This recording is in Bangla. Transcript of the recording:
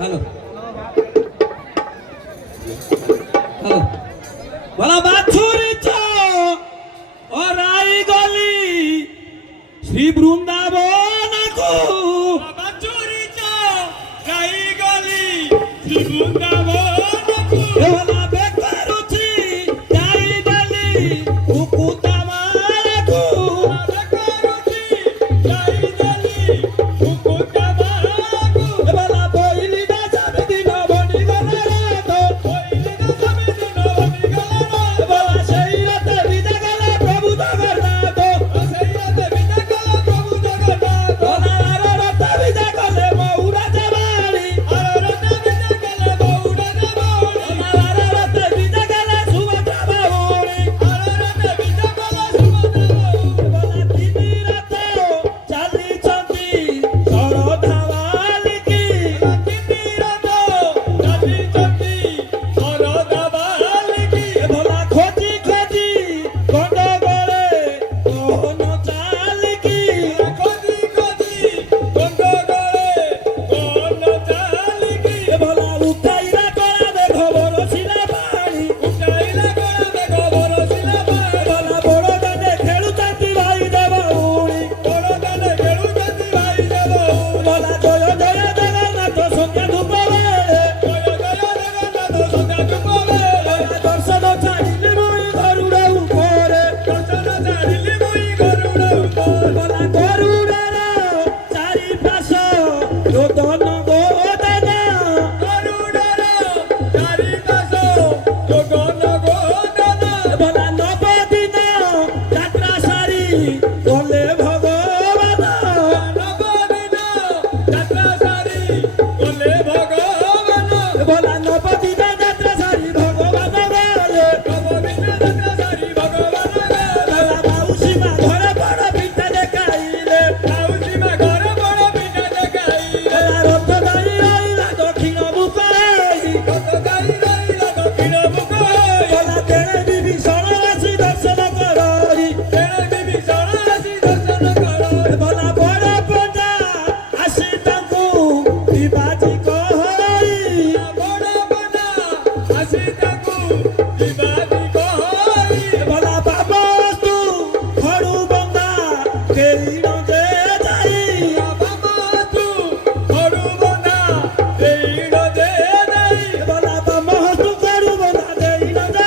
হ্যালো হ্যালো বলা বাছুরি চ ও রাই গলি শ্রী বৃন্দাবনকু বাছুরি চ রাই গলি শ্রী বৃন্দাবনকু বলা বেকারুছি যাই গলি মুকুতামালকু বেকারুছি যাই গলি মুকুতামালকু বলা বইলি না যাবে দিন বনি গলা রাত বইলি না যাবে দিন বনি গলা রাত বলা সেই রাতে বিদা গেল প্রভু জগন্নাথ সেই রাতে বিদা গেল প্রভু জগন্নাথ বলা আর রাতে বিদা গেলে মৌরা যাবাড়ি আর রাতে বিদা গেল বউড়া যাবাড়ি আর রাতে বিদা গেলে সুভদ্রা বাউড়ি আর রাতে বিদা গেল সুভদ্রা বলা তিনি রাতে চালিছন্তি সরধাবালিকি বলা খোঁজি খোঁজি গন্ডগোলে কোন চালিকি বলা উঠাইরা করাবে খবর ছিল বাড়ি বলা বড় গানে খেলুচান্তি ভাই দেবা উড়ি বলা জয় জয় জগন্নাথ সন্ধ্যা ধূপ বেড়ে দর্শন ছাড়িলি মুই গরুড় উপরে বলা গরুড়ের চারি পাশ রোদন